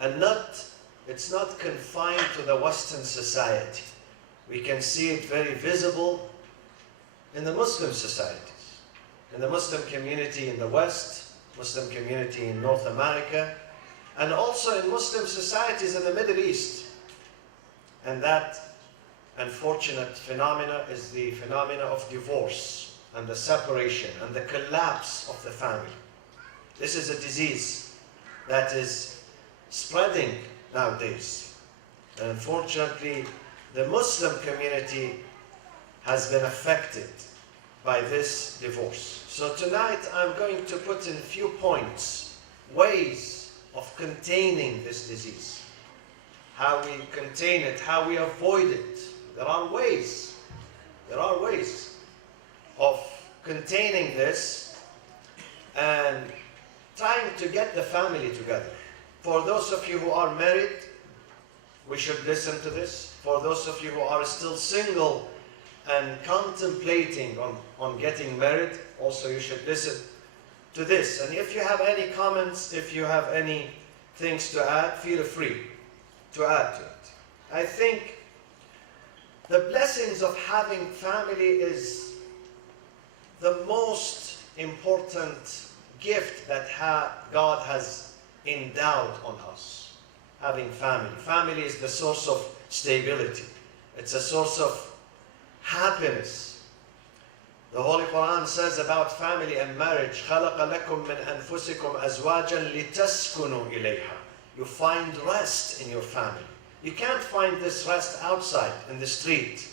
And it's not confined to the Western society. We can see it very visible in the Muslim societies, in the Muslim community in the West, Muslim community in North America, and also in Muslim societies in the Middle East. And that unfortunate phenomena is the phenomena of divorce and the separation and the collapse of the family. This is a disease that is spreading nowadays. And unfortunately, the Muslim community has been affected by this divorce. So tonight I'm going to put in a few points, ways of containing this disease. How we contain it, how we avoid it. There are ways of containing this and trying to get the family together. For those of you who are married, we should listen to this. For those of you who are still single and contemplating on getting married, also you should listen to this. And if you have any comments, if you have any things to add, feel free to add to it. I think the blessings of having family is the most important gift that God has endowed on us. Having family. Family is the source of stability. It's a source of happiness. The Holy Quran says about family and marriage, خَلَقَ لَكُم مِّنْ أَنفُسِكُمْ أَزْوَاجًا لِتَسْكُنُوا إِلَيْهَا. You find rest in your family. You can't find this rest outside in the street.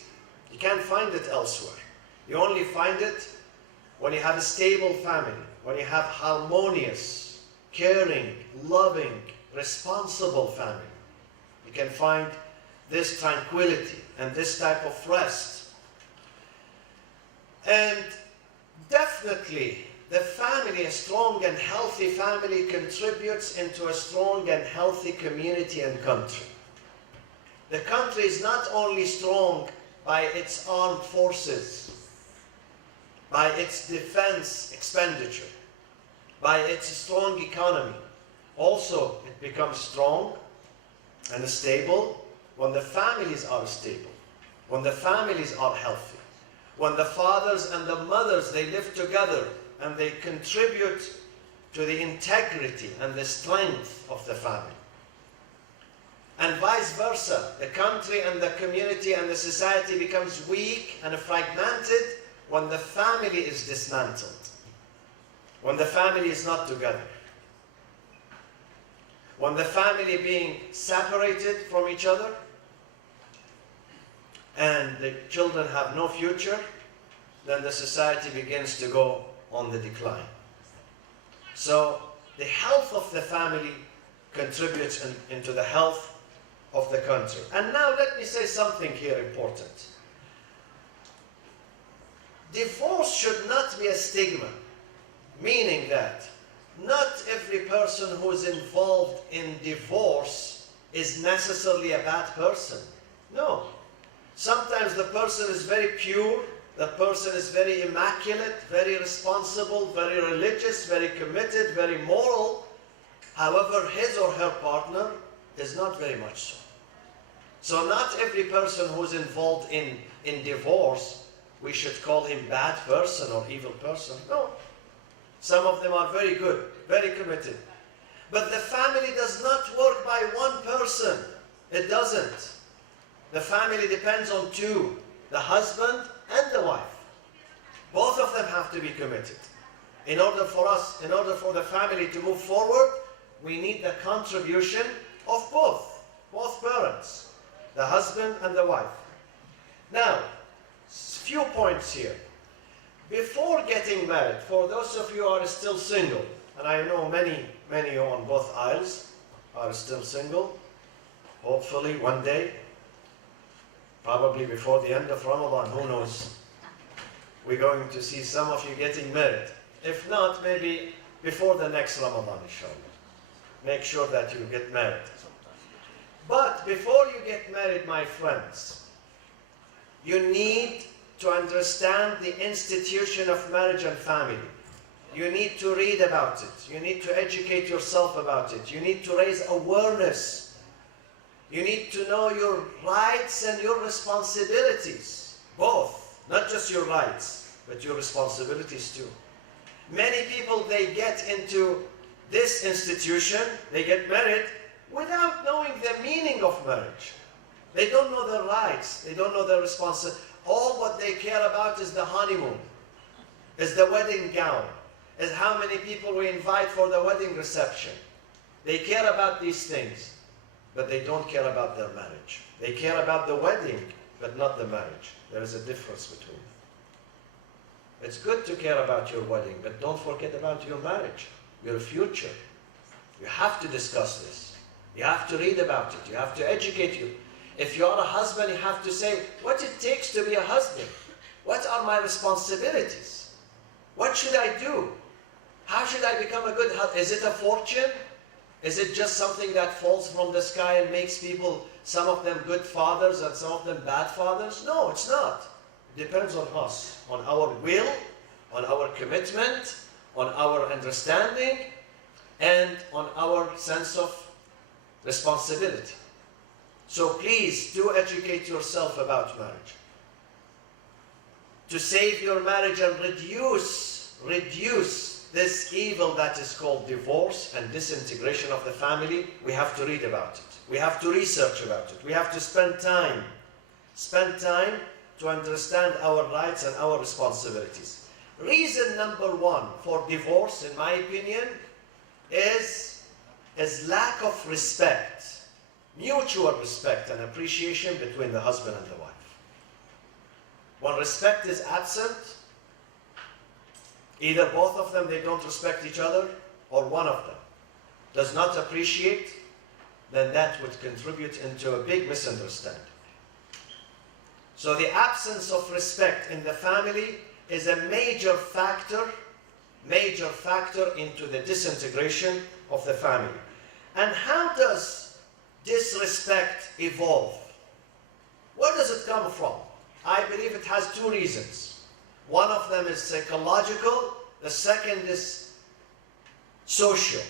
You can't find it elsewhere. You only find it when you have a stable family, when you have harmonious, caring, loving, responsible family. You can find this tranquility and this type of rest. And definitely, the family, a strong and healthy family, contributes into a strong and healthy community and country. The country is not only strong by its armed forces, by its defense expenditure, by its strong economy. Also, it becomes strong and stable when the families are stable, when the families are healthy, when the fathers and the mothers, they live together and they contribute to the integrity and the strength of the family. And vice versa, the country and the community and the society becomes weak and fragmented when the family is dismantled, when the family is not together, when the family being separated from each other and the children have no future, then the society begins to go on the decline. So the health of the family contributes into the health of the country. And now let me say something here important. Divorce should not be a stigma, meaning that not every person who is involved in divorce is necessarily a bad person. No. Sometimes the person is very pure, the person is very immaculate, very responsible, very religious, very committed, very moral. However, his or her partner is not very much so. So not every person who's involved in divorce, we should call him bad person or evil person. No. Some of them are very good, very committed. But the family does not work by one person. It doesn't. The family depends on two, the husband and the wife. Both of them have to be committed. In order for the family to move forward, we need the contribution of both parents, the husband and the wife. Now, few points here. Before getting married, for those of you who are still single, and I know many on both aisles are still single, hopefully one day, probably before the end of Ramadan, who knows, we're going to see some of you getting married. If not, maybe before the next Ramadan, inshallah. Make sure that you get married. But before you get married, my friends, you need to understand the institution of marriage and family. you need to read about it. You need to educate yourself about it. You need to raise awareness. You need to know your rights and your responsibilities. Both. Not just your rights, but your responsibilities too. Many people, they get into this institution, they get married without knowing the meaning of marriage. They don't know their rights. They don't know their responsibilities. All what they care about is the honeymoon, is the wedding gown, is how many people we invite for the wedding reception. They care about these things, but they don't care about their marriage. They care about the wedding, but not the marriage. There is a difference between them. It's good to care about your wedding, but don't forget about your marriage, your future. You have to discuss this. You have to read about it. You have to educate you. If you are a husband, you have to say what it takes to be a husband. What are my responsibilities? What should I do? How should I become a good husband? Is it a fortune? Is it just something that falls from the sky and makes people, some of them good fathers and some of them bad fathers? No, it's not. It depends on us, on our will, on our commitment, on our understanding, and on our sense of responsibility. So please do educate yourself about marriage. To save your marriage and reduce this evil that is called divorce and disintegration of the family, we have to read about it. We have to research about it. We have to spend time to understand our rights and our responsibilities. Reason number one for divorce, in my opinion, is lack of respect. Mutual respect and appreciation between the husband and the wife. When respect is absent, either both of them, they don't respect each other, or one of them does not appreciate, then that would contribute into a big misunderstanding. So the absence of respect in the family is a major factor into the disintegration of the family. And how does disrespect evolve? Where does it come from? I believe it has two reasons. One of them is psychological, the second is social.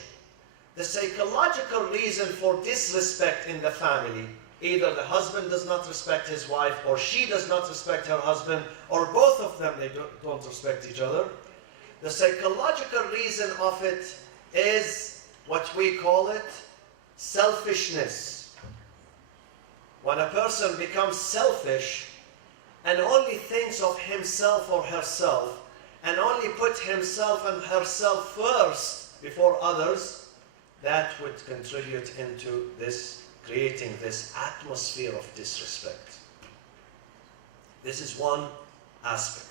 The psychological reason for disrespect in the family, either the husband does not respect his wife, or she does not respect her husband, or both of them, they don't respect each other. The psychological reason of it is what we call it selfishness. When a person becomes selfish and only thinks of himself or herself, and only put himself and herself first before others, that would contribute into this, creating this atmosphere of disrespect. This is one aspect.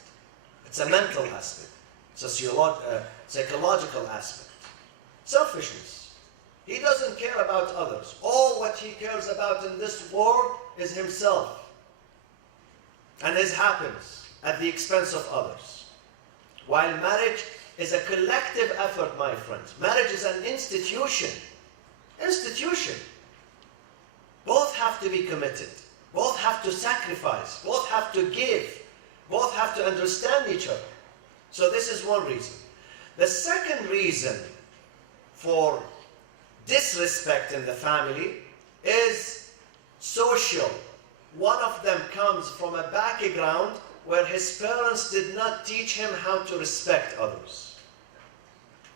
It's a mental aspect, psychological aspect. Selfishness. He doesn't care about others. All what he cares about in this world is himself and his happiness at the expense of others. While marriage is a collective effort, my friends. Marriage is an institution. Institution. Both have to be committed. Both have to sacrifice. Both have to give. Both have to understand each other. So this is one reason. The second reason for disrespect in the family is social. One of them comes from a background where his parents did not teach him how to respect others.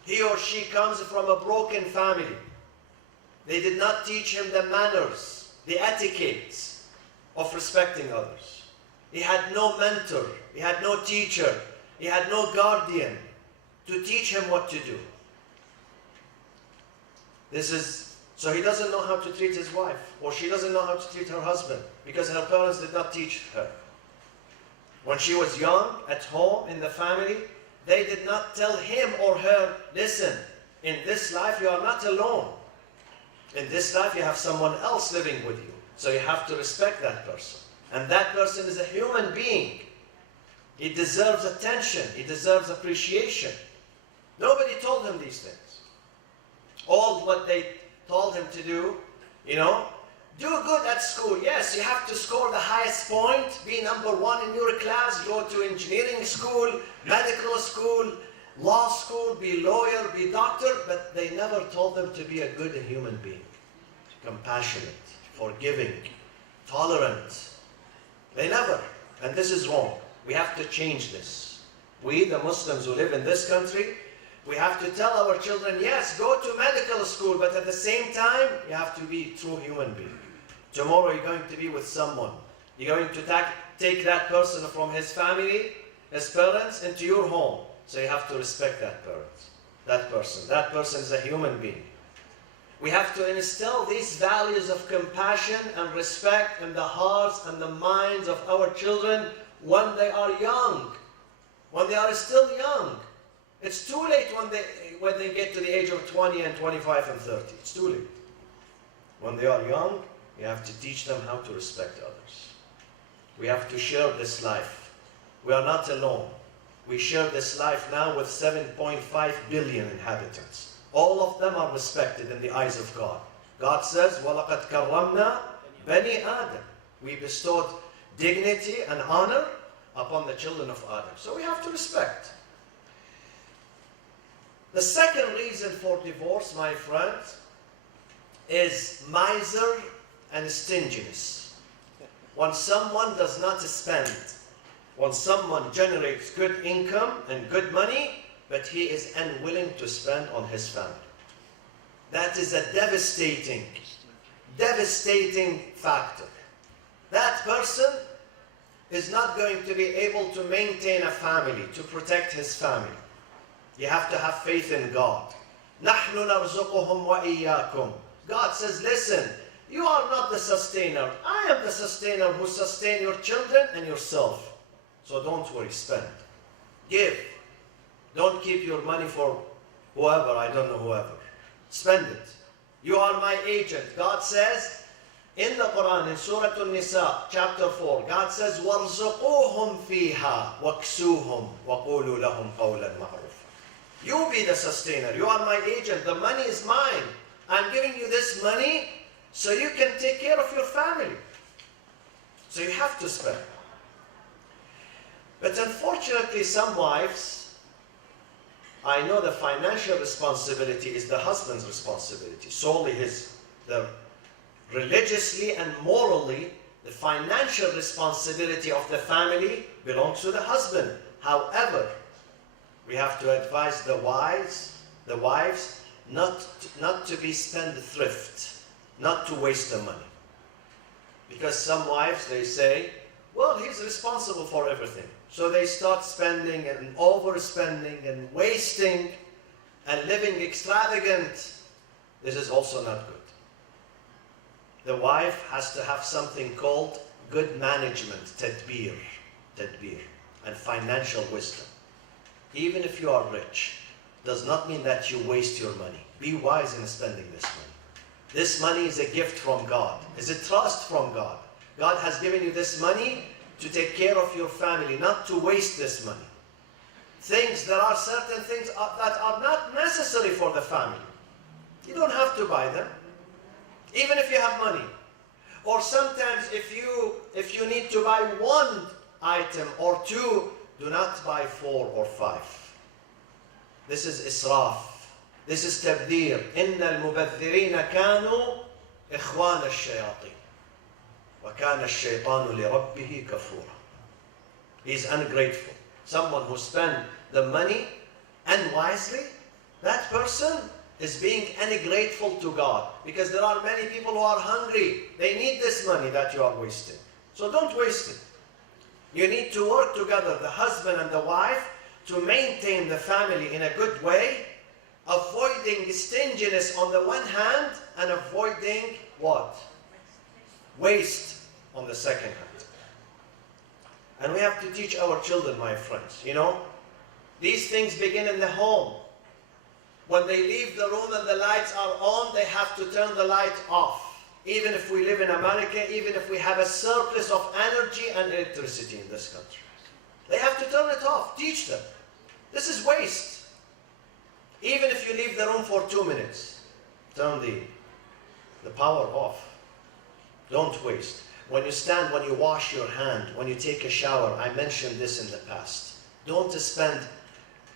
He or she comes from a broken family. They did not teach him the manners, the etiquettes of respecting others. He had no mentor, he had no teacher, he had no guardian to teach him what to do. So he doesn't know how to treat his wife, or she doesn't know how to treat her husband, because her parents did not teach her. When she was young, at home, in the family, they did not tell him or her, listen, in this life you are not alone. In this life you have someone else living with you. So you have to respect that person. And that person is a human being. He deserves attention. He deserves appreciation. Nobody told him these things. All what they told him to do, do good at school. Yes, you have to score the highest point, be number one in your class, go to engineering school, medical school, law school, be lawyer, be doctor, but they never told them to be a good human being. Compassionate, forgiving, tolerant. They never. And this is wrong. We have to change this. We, the Muslims who live in this country, we have to tell our children, yes, go to medical school, but at the same time, you have to be a true human being. Tomorrow you're going to be with someone. You're going to take that person from his family, his parents, into your home. So you have to respect that person. That person is a human being. We have to instill these values of compassion and respect in the hearts and the minds of our children when they are young, when they are still young. It's too late when they get to the age of 20 and 25 and 30. It's too late. When they are young, we have to teach them how to respect others. We have to share this life. We are not alone. We share this life now with 7.5 billion inhabitants. All of them are respected in the eyes of God. God says, وَلَقَدْ كَرَّمْنَا بَنِي آدَمَ. We bestowed dignity and honor upon the children of Adam. So we have to respect. The second reason for divorce, my friends, is miser and stinginess. When someone does not spend, when someone generates good income and good money, but he is unwilling to spend on his family. That is a devastating factor. That person is not going to be able to maintain a family, to protect his family. You have to have faith in God. نَحْنُ نَرْزُقُهُمْ وَإِيَّاكُمْ. God says, listen, you are not the sustainer. I am the sustainer who sustain your children and yourself. So don't worry, spend. Give. Don't keep your money for whoever, I don't know whoever. Spend it. You are my agent. God says in the Quran, in Surah An-Nisa, chapter 4, God says, وَارْزُقُوهُمْ فِيهَا وَاكْسُوهُمْ وَقُولُوا لَهُمْ قَوْلًا مَعْرُوفًا. You be the sustainer. You are my agent. The money is mine. I'm giving you this money so you can take care of your family. So you have to spend. But unfortunately, some wives, I know the financial responsibility is the husband's responsibility, solely his. Religiously and morally, the financial responsibility of the family belongs to the husband. However, we have to advise the wives not to be spendthrift, not to waste the money. Because some wives, they say, well, he's responsible for everything. So they start spending and overspending and wasting and living extravagant. This is also not good. The wife has to have something called good management, tadbir, and financial wisdom. Even if you are rich, does not mean that you waste your money. Be wise in spending this money. This money is a gift from God. It's a trust from God. God has given you this money to take care of your family, not to waste this money. There are certain things that are not necessary for the family. You don't have to buy them, even if you have money. Or sometimes if you need to buy one item or two, do not buy 4 or 5. This is israf. This is tabdir. إِنَّ الْمُبَذِّرِينَ كَانُوا إِخْوَانَ الشَّيَاطِينَ وَكَانَ الشَّيْطَانُ لِرَبِّهِ كَفُورًا. He is ungrateful. Someone who spends the money unwisely, that person is being ungrateful to God. Because there are many people who are hungry. They need this money that you are wasting. So don't waste it. You need to work together, the husband and the wife, to maintain the family in a good way, avoiding stinginess on the one hand, and avoiding what? Waste on the second hand. And we have to teach our children, my friends, these things begin in the home. When they leave the room and the lights are on, they have to turn the light off. Even if we live in America, even if we have a surplus of energy and electricity in this country. They have to turn it off. Teach them. This is waste. Even if you leave the room for 2 minutes, turn the power off. Don't waste. When you stand, when you wash your hand, when you take a shower, I mentioned this in the past. Don't spend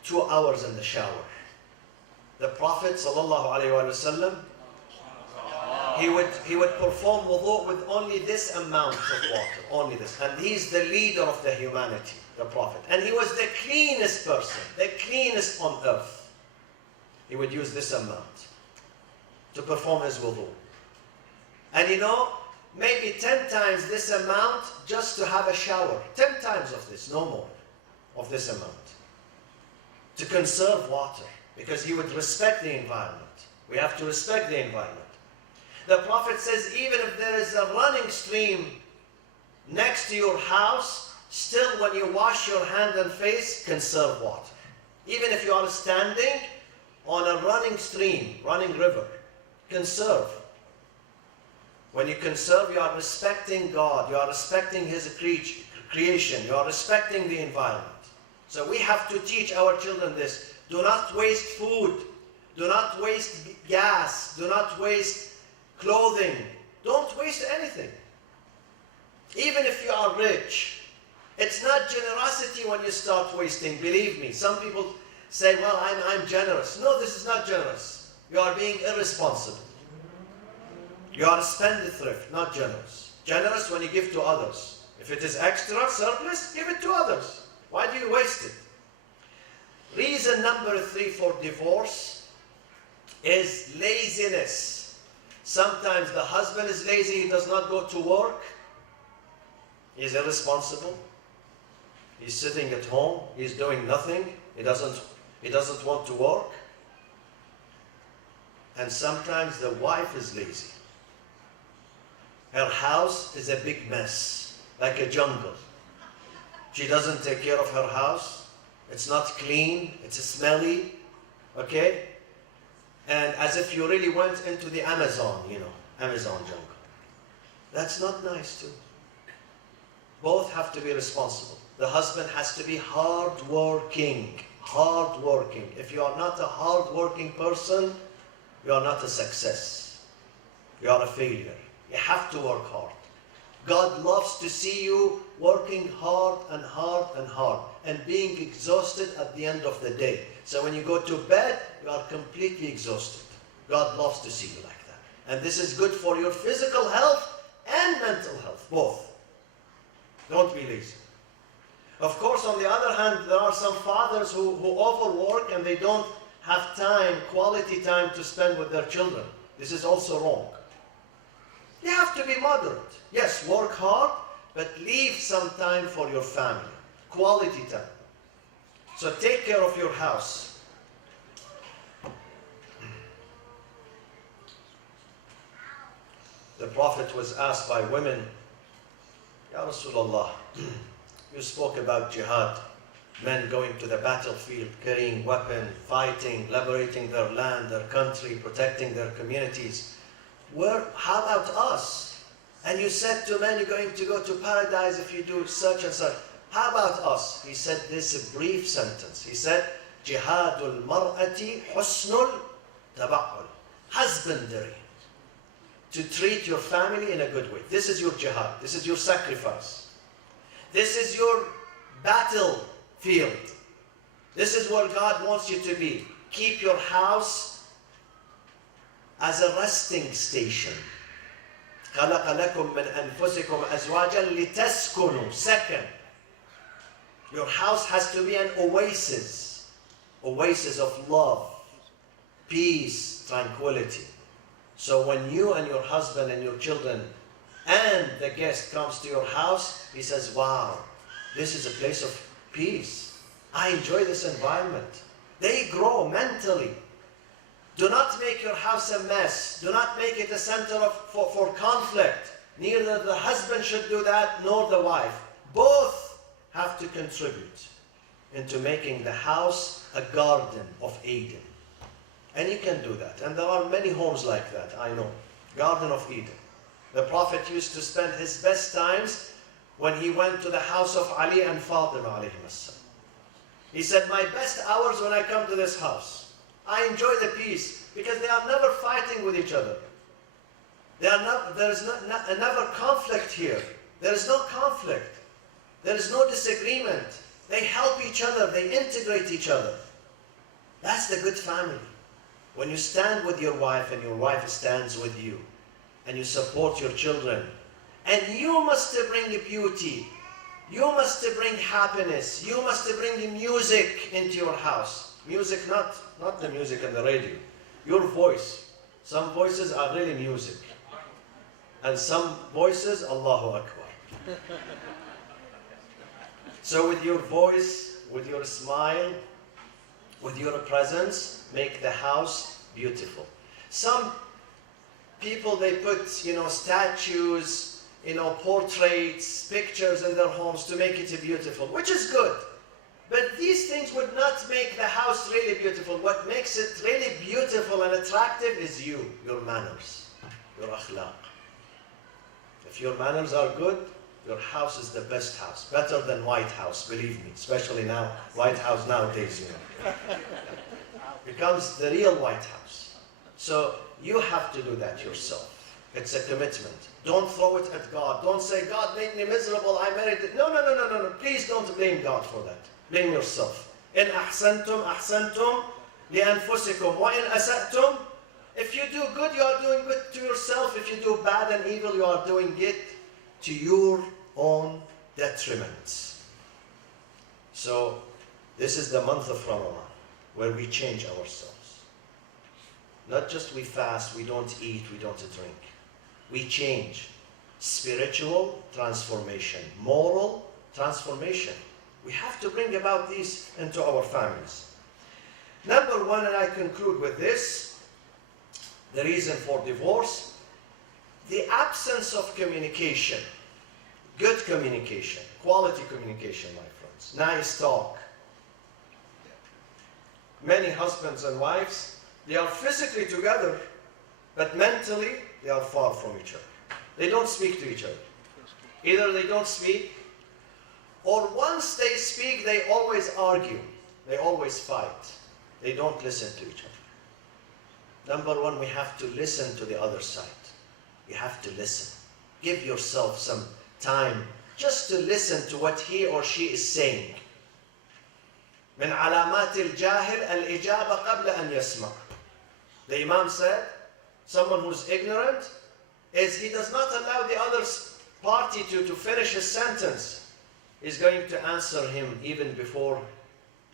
2 hours in the shower. The Prophet ﷺ, he would perform wudu with only this amount of water, only this. And he's the leader of the humanity, the Prophet. And he was the cleanest person, the cleanest on earth. He would use this amount to perform his wudu. And you know, maybe 10 times this amount just to have a shower. 10 times of this, no more, of this amount. To conserve water, because he would respect the environment. We have to respect the environment. The Prophet says, even if there is a running stream next to your house, still when you wash your hand and face, conserve water. Even if you are standing on a running stream, running river, conserve. When you conserve, you are respecting God, you are respecting His creation, you are respecting the environment. So we have to teach our children this. Do not waste food, do not waste gas, do not waste clothing. Don't waste anything. Even if you are rich, it's not generosity when you start wasting, believe me. Some people say, well, I'm generous. No, this is not generous. You are being irresponsible. You are spendthrift, not generous. Generous when you give to others. If it is extra, surplus, give it to others. Why do you waste it? Reason number 3 for divorce is laziness. Sometimes the husband is lazy, he does not go to work. He's irresponsible. He's sitting at home, he's doing nothing. He doesn't want to work. And sometimes the wife is lazy. Her house is a big mess, like a jungle. She doesn't take care of her house. It's not clean, it's smelly, okay? And as if you really went into the Amazon, Amazon jungle. That's not nice too. Both have to be responsible. The husband has to be hardworking. Hardworking. If you are not a hardworking person, you are not a success. You are a failure. You have to work hard. God loves to see you working hard and hard and hard and being exhausted at the end of the day. So when you go to bed, you are completely exhausted. God loves to see you like that. And this is good for your physical health and mental health, both. Don't be lazy. Of course, on the other hand, there are some fathers who overwork and they don't have time, quality time to spend with their children. This is also wrong. You have to be moderate. Yes, work hard, but leave some time for your family. Quality time. So take care of your house. The Prophet was asked by women, Ya Rasulullah, you spoke about jihad, men going to the battlefield, carrying weapons, fighting, liberating their land, their country, protecting their communities. How about us? And you said to men, you're going to go to paradise if you do such and such. How about us? He said this brief sentence. He said, Jihadul mar'ati husnul taba'ul. Husbandry. To treat your family in a good way. This is your jihad. This is your sacrifice. This is your battlefield. This is where God wants you to be. Keep your house as a resting station. خَلَقَ لَكُم مِّنْ أَنفُسِكُمْ أَزْوَاجًا لِتَسْكُنُوا. Second, your house has to be an oasis. Oasis of love, peace, tranquility. So when you and your husband and your children and the guest comes to your house, he says, wow, this is a place of peace. I enjoy this environment. They grow mentally. Do not make your house a mess. Do not make it a center for conflict. Neither the husband should do that, nor the wife. Both have to contribute into making the house a garden of Eden. And you can do that. And there are many homes like that, I know. Garden of Eden. The Prophet used to spend his best times when he went to the house of Ali and Fatima alayhim assalam. He said, my best hours when I come to this house. I enjoy the peace because they are never fighting with each other. There is never conflict here. There is no conflict. There is no disagreement. They help each other. They integrate each other. That's the good family. When you stand with your wife and your wife stands with you, and you support your children, and you must bring beauty, you must bring happiness, you must bring the music into your house. Music, not the music on the radio, your voice. Some voices are really music, and some voices, Allahu Akbar. So with your voice, with your smile, with your presence, make the house beautiful. Some people, they put, statues, portraits, pictures in their homes to make it beautiful, which is good. But these things would not make the house really beautiful. What makes it really beautiful and attractive is you, your manners, your akhlaq. If your manners are good, your house is the best house, better than White House, believe me, especially now, White House nowadays, becomes the real White House. So you have to do that yourself. It's a commitment. Don't throw it at God. Don't say, God made me miserable, I married it. No. Please don't blame God for that. Blame yourself. إن أحسنتم أحسنتم لأنفسكم وإن أسأتم. If you do good, you are doing good to yourself. If you do bad and evil, you are doing it to your own detriment. So this is the month of Ramadan, where we change ourselves. Not just we fast, we don't eat, we don't drink. We change. Spiritual transformation, moral transformation. We have to bring about these into our families. Number one, and I conclude with this, the reason for divorce, the absence of communication. Good communication, quality communication, my friends. Nice talk. Many husbands and wives, they are physically together, but mentally they are far from each other. They don't speak to each other. Either they don't speak, or once they speak, they always argue. They always fight. They don't listen to each other. Number one, we have to listen to the other side. You have to listen. Give yourself some time just to listen to what he or she is saying. من علامات الجاهل الإجابة قبل أن يسمع. The Imam said, someone who's ignorant is he does not allow the other party to finish his sentence. He's going to answer him even before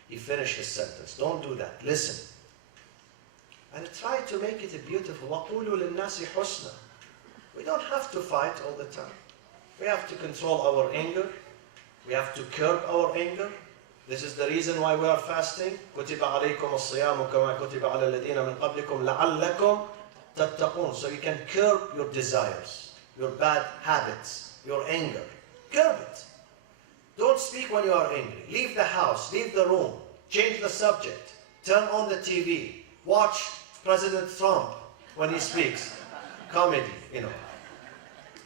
he finishes his sentence. Don't do that. Listen. And try to make it beautiful. وَقُولُوا لِلنَّاسِ حُسْنًا. We don't have to fight all the time. We have to control our anger. We have to curb our anger. This is the reason why we are fasting. كُتِبَ عَلَيْكُمُ الصِّيَامُ كَمَا كُتِبَ عَلَى الَّذِينَ مِنْ قَبْلِكُمْ لَعَلَّكُمْ تَتَّقُونَ. So you can curb your desires, your bad habits, your anger. Curb it. Don't speak when you are angry. Leave the house, leave the room, change the subject, turn on the TV, watch President Trump when he speaks. Comedy,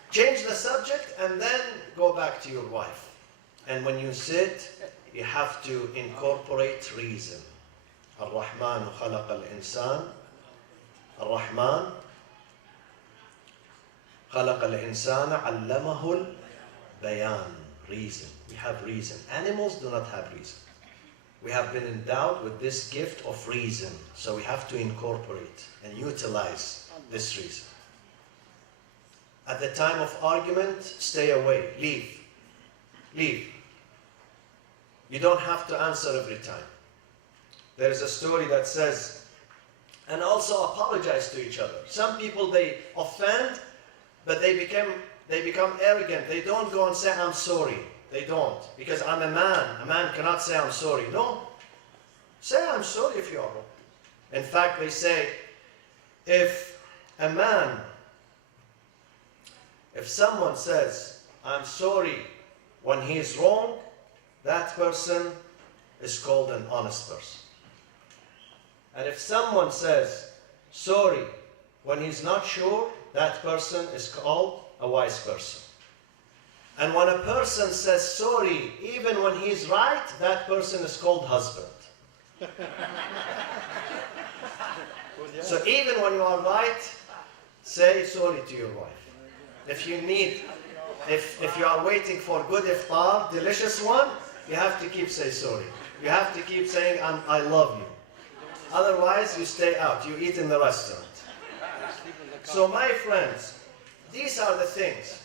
Change the subject and then go back to your wife. And when you sit, you have to incorporate reason. الرحمن خلق الإنسان الرحمن خلق الإنسان علمه البيان. Reason. We have reason. Animals do not have reason. We have been endowed with this gift of reason. So we have to incorporate and utilize this reason. At the time of argument, stay away. Leave. Leave. You don't have to answer every time. There is a story that says, and also apologize to each other. Some people, they offend, but they become arrogant. They don't go and say, I'm sorry. They don't. Because I'm a man. A man cannot say, I'm sorry. No. Say, I'm sorry if you are wrong. In fact, they say, if someone says, I'm sorry when he is wrong, that person is called an honest person. And if someone says, sorry when he's not sure, that person is called a wise person. And when a person says sorry, even when he's right, that person is called husband. So even when you are right, say sorry to your wife. If you are waiting for good iftar, delicious one, you have to keep saying sorry. You have to keep saying, I love you. Otherwise, you stay out. You eat in the restaurant. So my friends, these are the things.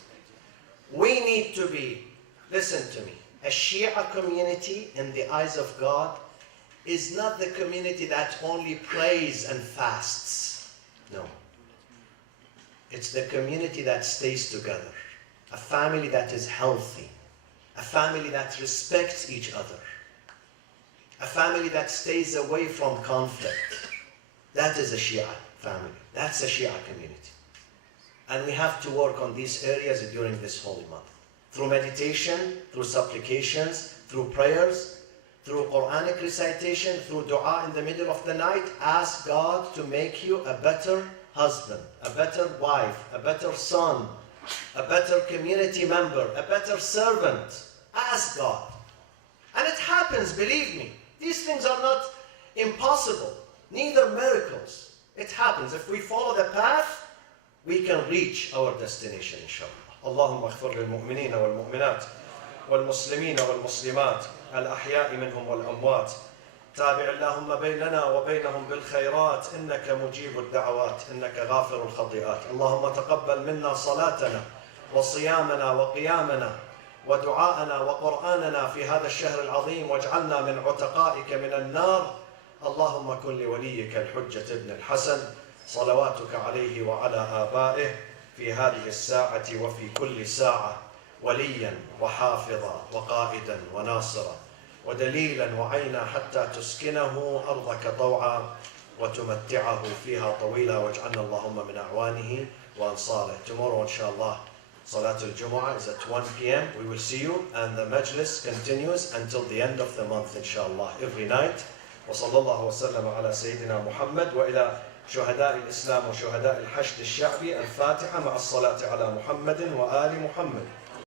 We need to be, listen to me, a Shia community in the eyes of God is not the community that only prays and fasts. No. It's the community that stays together. A family that is healthy. A family that respects each other. A family that stays away from conflict. That is a Shia family. That's a Shia community. And we have to work on these areas during this holy month. Through meditation, through supplications, through prayers, through Quranic recitation, through dua in the middle of the night. Ask God to make you a better husband, a better wife, a better son, a better community member, a better servant. Ask God. And it happens, believe me. These things are not impossible, neither miracles. It happens. If we follow the path, we can reach our destination, inshallah. اللهم اغفر للمؤمنين والمؤمنات والمسلمين والمسلمات الأحياء منهم والأموات تابع اللهم بيننا وبينهم بالخيرات إنك مجيب الدعوات إنك غافر الخطيئات اللهم تقبل منا صلاتنا وصيامنا وقيامنا ودعاءنا وقرآننا في هذا الشهر العظيم واجعلنا من عتقائك من النار اللهم كن لوليك الحجة ابن الحسن صلواتك عليه وعلى آبائه في هذه الساعة وفي كل ساعة وليا وحافظا وقائدا وناصرا ودليلا وعينا حتى تسكنه أرضك طوعا وتمتعه فيها طويلا واجعلنا اللهم من أعوانه وأنصاره. Tomorrow inshallah Salatul Jumu'ah is at 1 p.m. We will see you and the majlis continues until the end of the month inshallah every night. وصلى الله وسلم على سيدنا محمد وإلى شهداء الإسلام وشهداء الحشد الشعبي الفاتحة مع الصلاة على محمد وآل محمد.